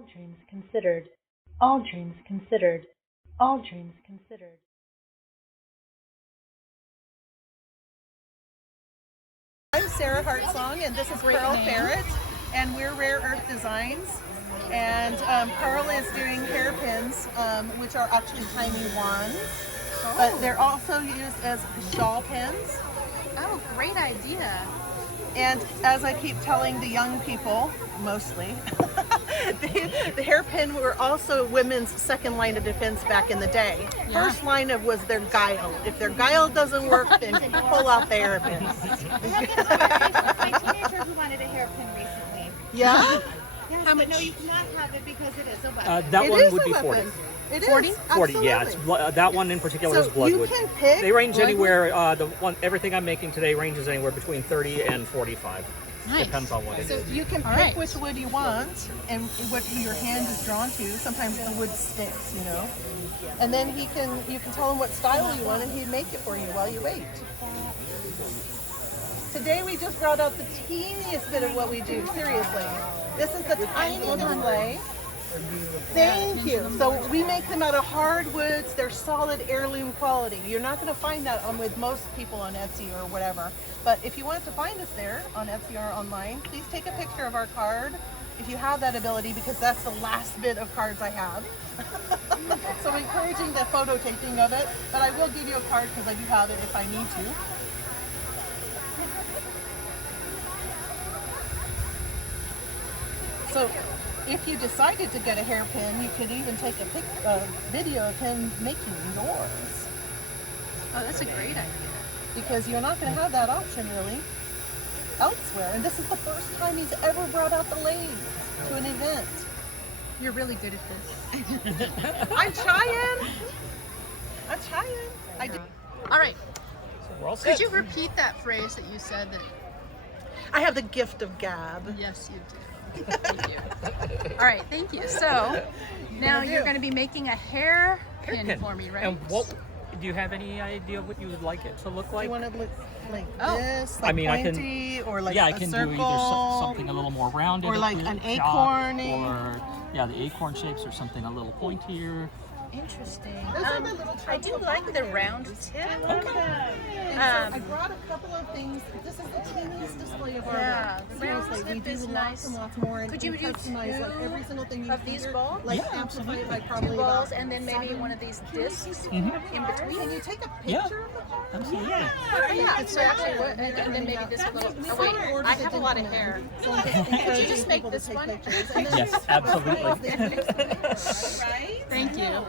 All dreams considered. All dreams considered. All dreams considered. I'm Sarah Hartsong, and this is Carl Ferret, and we're Rare Earth Designs. And Carl is doing hairpins, which are actually tiny wands, but they're also used as shawl pins. Oh, great idea. And as I keep telling the young people, mostly, the hairpin were also women's second line of defense back in the day. Yeah. First line of was their guile. If their guile doesn't work, then pull out the hairpin. My teenager who wanted a hairpin recently. Yeah? Yes, how much? No, you cannot have it because it is a weapon. That It one is would a be weapon. 40. It 40? is. 40, yeah. It's Absolutely. that one in particular So is bloodwood. you can pick They range bloodwood? anywhere, everything I'm making today ranges anywhere between 30 and 45. Nice. Depends on what it So is. you can All pick right. which wood you want and what your hand is drawn to. Sometimes the wood sticks, you know. And then you can tell him what style you want and he'd make it for you while you wait. Today we just brought out the teeniest bit of what we do, seriously. This is the tiny display. Thank you. So we make them out of hardwoods. They're solid heirloom quality. You're not going to find that with most people on Etsy or whatever. But if you wanted to find us there on Etsy or online, please take a picture of our card if you have that ability, because that's the last bit of cards I have. So I'm encouraging the photo taking of it, but I will give you a card because I do have it if I need to. So if you decided to get a hairpin, you could even take a video of him making yours. Oh, that's a great idea. Because you're not going to have that option really elsewhere. And this is the first time he's ever brought out the lathe to an event. You're really good at this. I'm trying. I do. All right. We're all set. Could you repeat that phrase that you said that? I have the gift of gab. Yes, you do. Thank you. All right, thank you. So now you're going to be making a hair pin for me, right? And what do you have any idea what you would like it to look like? You want to look like Oh. this, like I mean, I can- pointy, or like yeah, a I can circle, do either something a little more rounded, or like with an a acorn, or the acorn shapes, or something a little pointier. Interesting. Those are the little I do like the round tip. And so I brought a couple of things. This is the teeniest display of our Yeah, work. the round Seriously, we tip do is lots nice. and lots more. And Could you we do customize like two every single thing you of these hear, balls? like Yeah, amplify it by absolutely. probably Two balls about and then maybe one of these discs in in between. Can you take a Yeah. picture of the card? Absolutely. Yeah, so actually, and then maybe this little. Oh wait, I have a lot of hair. So I'm just Could you encouraging just make people to this take one? pictures. And then Yes, absolutely. Thank you.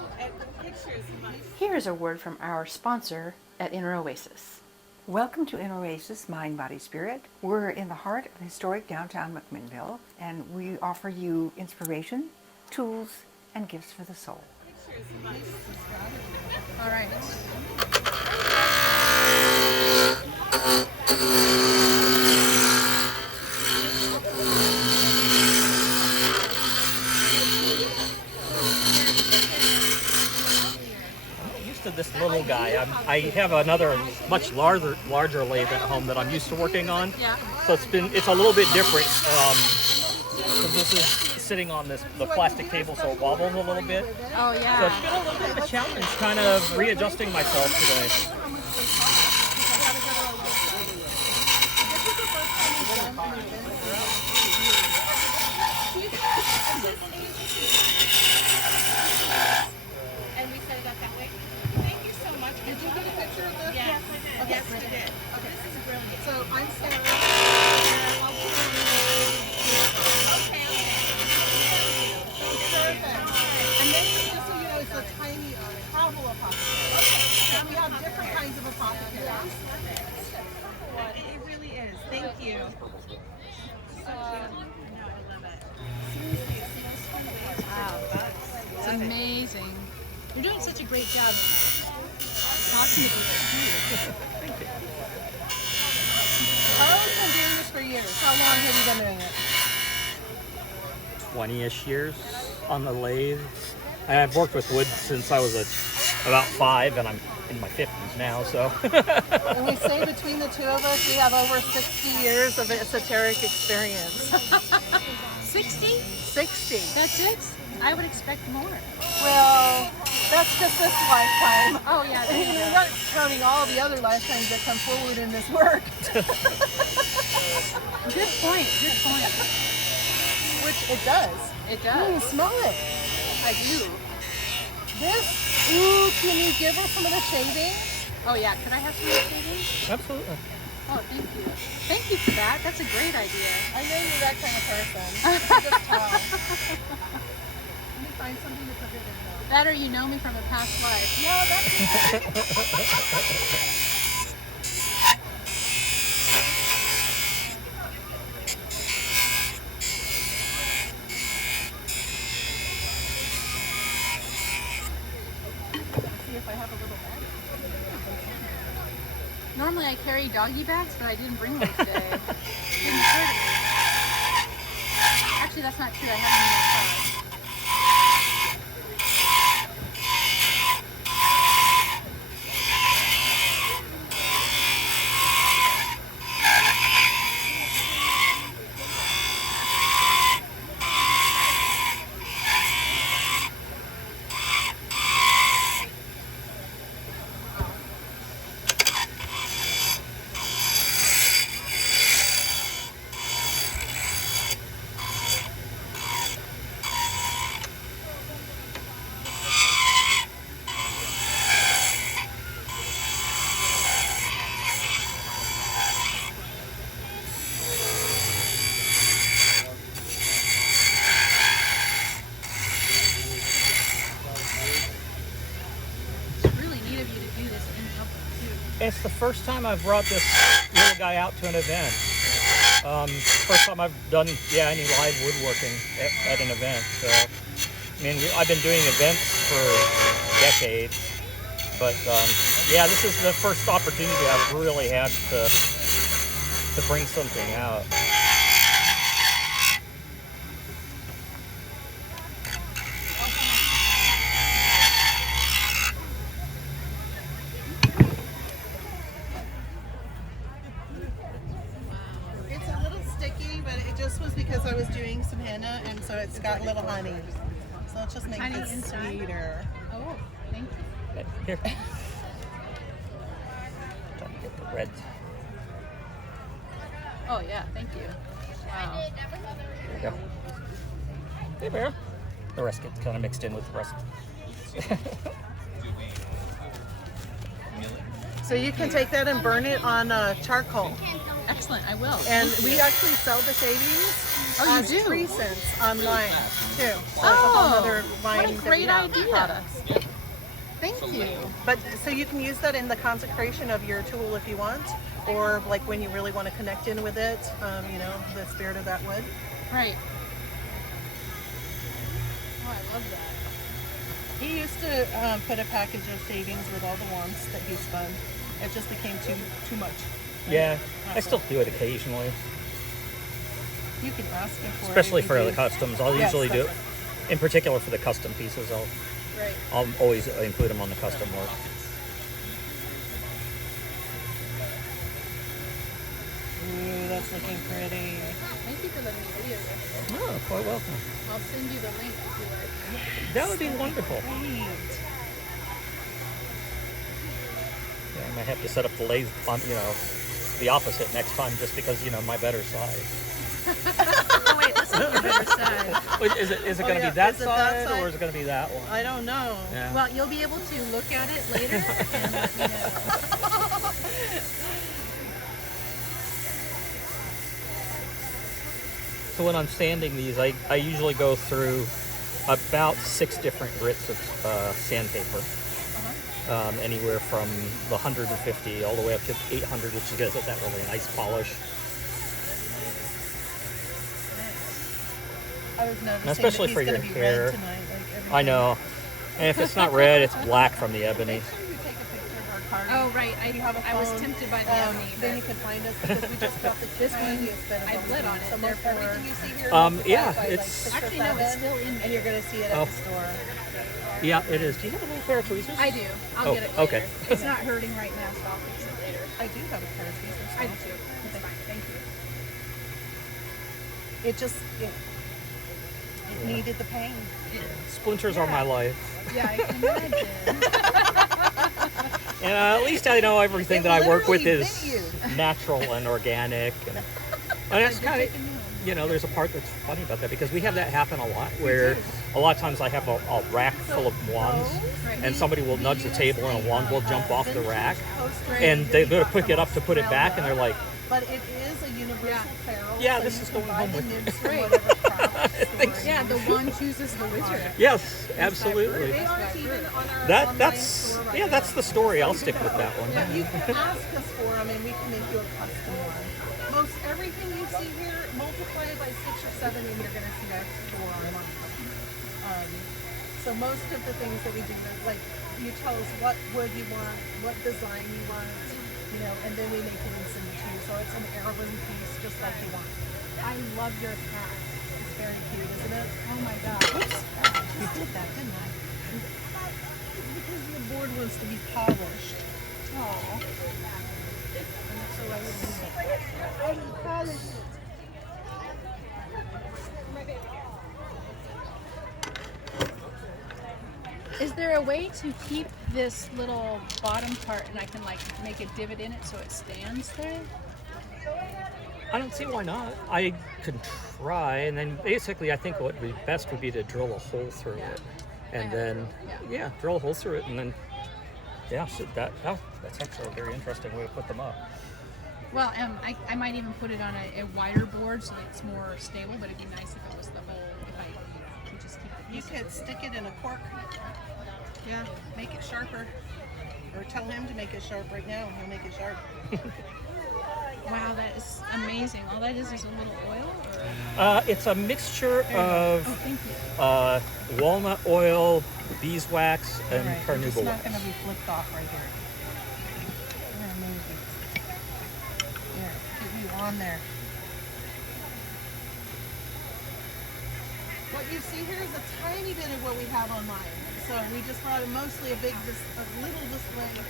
Here is a word from our sponsor at Inner Oasis. Welcome to Inner Oasis Mind, Body, Spirit. We're in the heart of historic downtown McMinnville, and we offer you inspiration, tools, and gifts for the soul. All right. Used to this little guy. I have another much larger lathe at home that I'm used to working on. Yeah. So it's a little bit different. So this is sitting on the plastic table, so it wobbles a little bit. Oh So yeah. it's been a little bit of a challenge, kind of readjusting myself today. And we set it up that way. Thank you so much. Did you get a picture of this? Yes, Okay, yes, we great. did. Okay. This is brilliant. So I'm Sarah. Okay. And then just so you know, it's a tiny travel apothecary. So we have different kinds of apothecaries. It really is. Thank you. It's amazing. You're doing such a great job talking to people. Carl's been doing this for years. How long have you been doing it? 20-ish years on the lathe. I've worked with wood since I was about 5, and I'm in my 50s now, so. And we say between the two of us, we have over 60 years of esoteric experience. 60? 60. That's it? I would expect more. Well, that's just this lifetime. Oh yeah, there you We're go. not counting all the other lifetimes that come forward in this work. Good point. Good point. Which it does. It does. Smell it. I do. This, ooh, can you give her some of the shaving? Oh yeah. Could I have some shavings? Absolutely. Oh, thank you. Thank you for that. That's a great idea. I know you're that kind of person. I can just tell. Let me find something to put it in now. That or you know me from a past life. No, that's see if I have a little bag. Normally I carry doggy bags, but I didn't bring one today. Didn't occur to me. Actually, that's not true. I have them in my car. It's really neat of you to do this in public too. It's the first time I've brought this little guy out to an event. First time I've done, any live woodworking at an event. So, I mean, I've been doing events for decades, but this is the first opportunity I've really had to bring something out. It's a little sticky, but it just was because I was doing some henna, and so it's got a little honey. So it just makes Honey it inside? sweeter. Oh, thank you. Here. Trying to get the red. Oh yeah, thank you. Wow. There you go. Hey, Bear. The rest gets kind of mixed in with the rest. So you can take that and burn it on charcoal. Excellent, I will. And Thank we you. actually sell the shavings Oh, you as do? 3 cents online too. So it's a Oh, whole other line what a that we great have idea. products. Thank you. But so you can use that in the consecration of your tool if you want, or like when you really want to connect in with it, the spirit of that wood. Right. Oh, I love that. He used to put a package of shavings with all the wands that he spun. It just became too much. Yeah, I still do it occasionally, You can ask him for especially it. if for you the do. customs. I'll Yes, usually do it, that's in particular for the custom pieces. Right. I'll always include them on the custom work. Ooh, that's looking pretty. Thank you for letting me video this. Oh, quite welcome. I'll send you the link if you like. That would be wonderful. Great. Yeah, I might have to set up the lathe on, the opposite next time, just because my better side. Oh wait, this is your better side. Wait, is it Oh, going to yeah. be that Is it that side, side? or is it going to be that one? I don't know. Yeah. Well, you'll be able to look at it later and let me know. So when I'm sanding these, I usually go through about 6 different grits of sandpaper. Anywhere from the 150 all the way up to 800, which gives it that really nice polish. I was noticing Especially that for he's your gonna be hair. red tonight, like everything. I know. And if it's not red, it's black from the ebony. Make sure you take a picture of our card. Oh right, If you have a I was phone, tempted by the ebony, Then you but can find us because we just got the This one, tiniest bit of I bled on it, So most therefore- everything you see here is Yeah, multiplied by, it's- 6 or actually no, it's 7, still in and you're gonna see it at Oh. the store. Yeah, it is. Do you have a little pair of tweezers? I do. I'll Oh, get it later. okay. It's not hurting right now, so I'll fix it later. I do have a pair of tweezers. I do too. It's fine. Thank you. It just It needed the pain. Splinters are my life. Yeah, I can imagine. And at least I know everything It that I work with literally is bit you. natural and organic. And that's kind of, there's a part that's funny about that because we have that happen a lot where a lot of times I have a rack full of wands and somebody will nudge the table and a wand will jump off the rack and they go to pick it up to put it back and they're like, but it is a universal ferrule. Yeah, so this you is can going buy home the with me. nibs from whatever craft store. Yeah, the one chooses the wizard. yes, absolutely. They aren't even on our online That's store right that's now. the story. I'll stick with that one. But you can ask us for them and we can make you a custom one. Most everything you see here, multiply it by 6 or 7 and you're going to see that store online. So most of the things that we do, like you tell us what wood you want, what design you want, and then we make it and send it to you. So it's an heirloom piece just like you want. I love your cat. It's very cute, isn't it? Oh my god. Oops. I just did that, didn't I? Because your board wants to be polished. Aww. So I would do it. I would polish it. Is there a way to keep this little bottom part and I can like make a divot in it so it stands there? I don't see why not. I could try, and then basically I think what would be best would be to drill a hole through it, and then drill a hole through it, and then so that's actually a very interesting way to put them up. Well, I might even put it on a wider board so that it's more stable, but it'd be nice if it was the whole, if I could just keep the You piece. could stick it in a cork. Yeah, make it sharper. Or tell him to make it sharp right now and he'll make it sharp. Wow, that is amazing. All that is a little oil? Or? It's a mixture of Thank you. walnut oil, beeswax, and It's carnauba not wax. going to be flipped off right here. You're amazing. Here, get you on there. What you see here is a tiny bit of what we have online. So we just brought mostly a little display.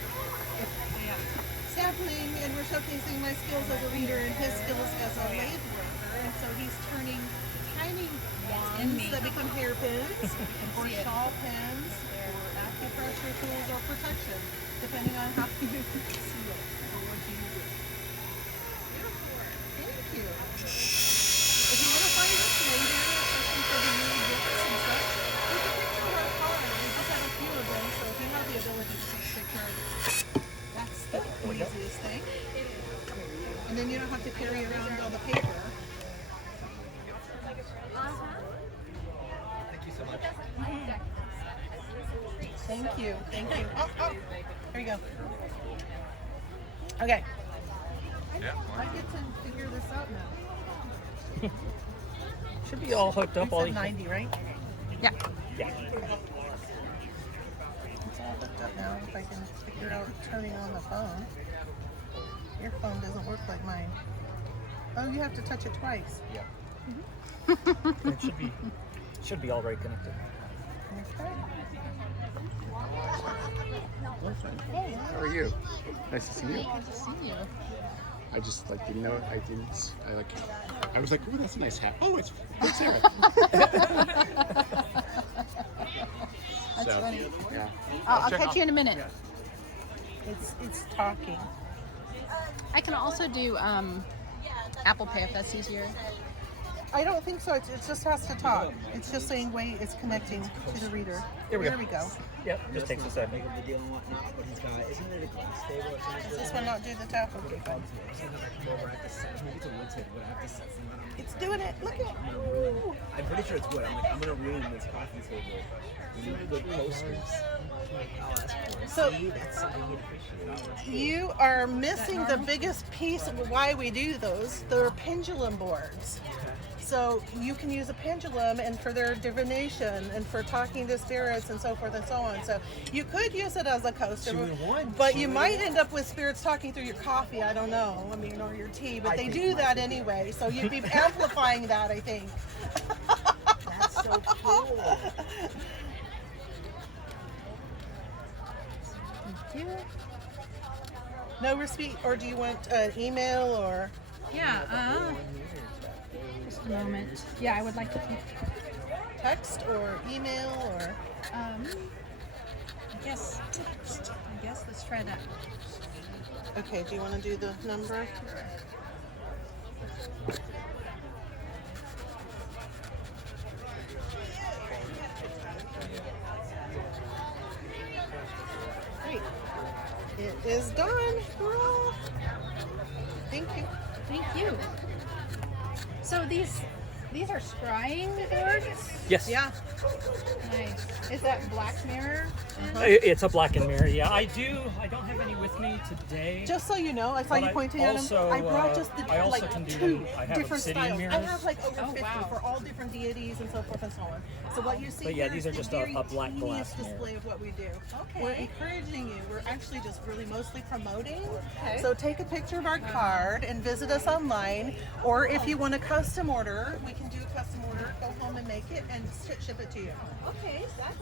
Sampling, and we're showcasing my skills as a reader and his skills as a lathe worker. And so he's turning tiny wands that become hairpins or shawl pins or acupressure tools or protection, depending on how you seal or what you do. Thank you. If you want to find us later, especially for the new gifts and such, we can picture our card. We just have a few of them, so if you have the ability to take a picture, that's the easiest thing. And then you don't have to carry around all the paper. Thank you so much. Thank you. Thank you. Oh, there you go. Okay. I get to figure this out now. Should be all hooked up. You All said 90, right? Yeah. Yeah. It's all hooked up now. If I can figure out turning on the phone. Your phone doesn't work like mine. Oh, you have to touch it twice. Yeah. It should be all right connected. Okay. How are you? Nice to see you. Good to see you. I just didn't know. I was like, ooh, that's a nice hat. Oh, it's Sarah. That's funny. Yeah. I'll catch you in a minute. It's talking. I can also do Apple Pay if that's easier. I don't think so. It just has to talk. It's just saying wait. It's connecting to the reader. Here we go. There we go. Yep, just takes a second. Make a big deal and whatnot, but he's got, isn't it a glass table? Does this one not do the tap? Okay, fine. Maybe it's a wood table, but I have to set something on it. It's doing it. Look at. I'm pretty sure it's wood. I'm gonna ruin this coffee table. We need good posters. I'll ask for it. So- See, that's something you'd appreciate. You are missing the biggest piece of why we do those. They're pendulum boards. So you can use a pendulum and for their divination and for talking to spirits and so forth and so on. So you could use it as a coaster, but you might end up with spirits talking through your coffee. I don't know. I mean, or your tea, but they do that anyway. So you'd be amplifying that, I think. That's so cool. Thank you. No receipt, or do you want an email or? Yeah, just a moment. Yeah, I would like to keep. text or email or? I guess text. I guess let's try that. Okay, do you want to do the number? Great. It is done. Hurrah. Thank you. Thank you. So these are scrying boards? Yes. Yeah. Nice. Is that black mirror? It's a black and mirror. Yeah, I don't have any with me today. Just so you know, I saw But you I pointing at also, them. I brought just the I also like can do two them. I have different obsidian styles. mirrors. I have like over Oh, 50 wow. for all different deities and so forth and so on. So what you see But yeah, here these is are the just very a black glass teeniest mirror. display of what we do. Okay. We're encouraging you. We're actually just really mostly promoting. Okay. So take a picture of our card and visit us online. Or if you want a custom order, we can do a custom order. Go home and make it and ship it to you. Okay, that's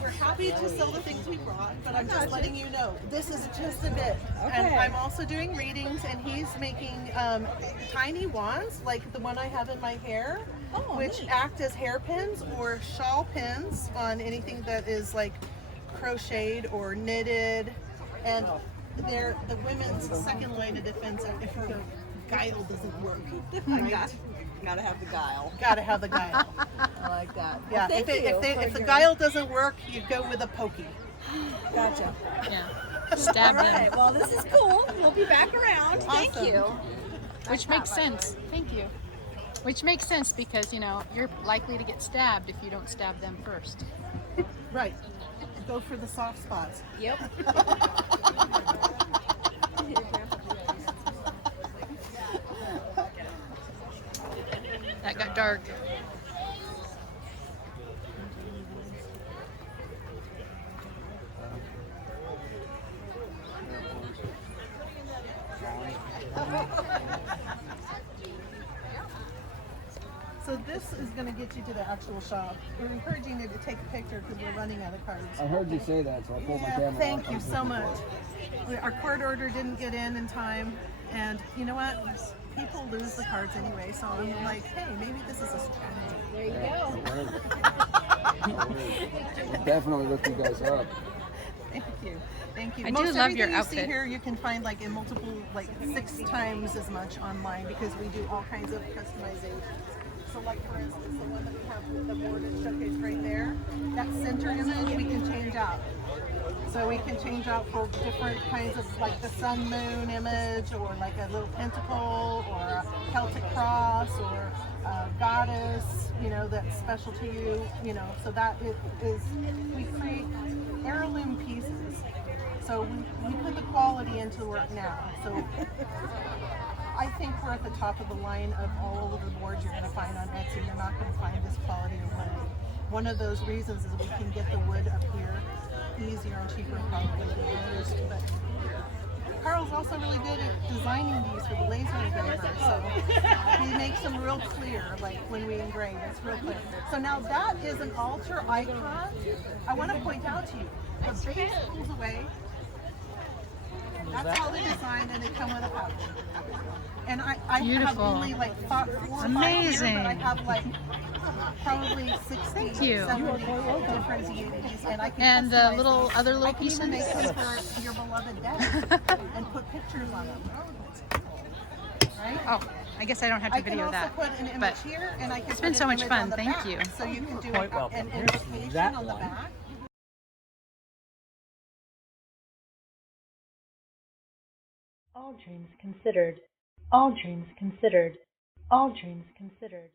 We're happy to sell the things we brought, but I'm just letting you know, this is just a bit. And Okay. I'm also doing readings, and he's making tiny wands, like the one I have in my hair, which act as hairpins or shawl pins on anything that is like crocheted or knitted. And they're the women's second line of defense if her guile doesn't work. Gotta have the guile. Gotta have the guile. I like that. Yeah, if the guile doesn't work, you go with a pokey. Gotcha. yeah. Stab All right. them. Well, this is cool. We'll be back around. Thank Awesome. you. Which makes sense. Thank you. Which makes sense because, you know, you're likely to get stabbed if you don't stab them first. Right. Go for the soft spots. Yep. That got dark. So this is going to get you to the actual shop. We're encouraging you to take a picture because we're running out of cards. I heard you say that, so I pulled my Yeah, camera thank out. you so much. Our card order didn't get in time, and you know what? People lose the cards anyway, so I'm like, hey, maybe this is a strategy. There you go. We'll definitely look you guys up. Thank you. Thank you. I do Most love your everything you see outfit. here you can find like in multiple, like 6 times as much online because we do all kinds of customizations. So like for instance, the one that we have with the board and showcase right there, that center image we can change out. So we can change out for different kinds of like the sun moon image or like a little pentacle or a Celtic cross or a goddess, you know, that's special to you, you know, so that is we create heirloom pieces. So we put the quality into work now. So I think we're at the top of the line of all of the boards you're going to find on Etsy. You're not going to find this quality of wood. One of those reasons is we can get the wood up here easier and cheaper probably than most. But Carl's also really good at designing these for the laser engraver. So he makes them real clear, like when we engrave, it's real clear. So now that is an altar icon. I want to point out to you, the base pulls away. That's how they design, and they come with a pouch. And I have Beautiful. only like 4 or 5 Amazing. here, but I have like probably 60, Thank you. 70 different deities, and I can And the customize little them. other little I can even make pieces. them for your beloved dad and put pictures on them. Right? Oh, I guess I don't have to I can video also that. put an image but here, and I can it's put been an so much image fun. on the Thank back. you. So you can do Quite welcome. an Here's invitation that on the one. back. All dreams considered. All dreams considered. All dreams considered.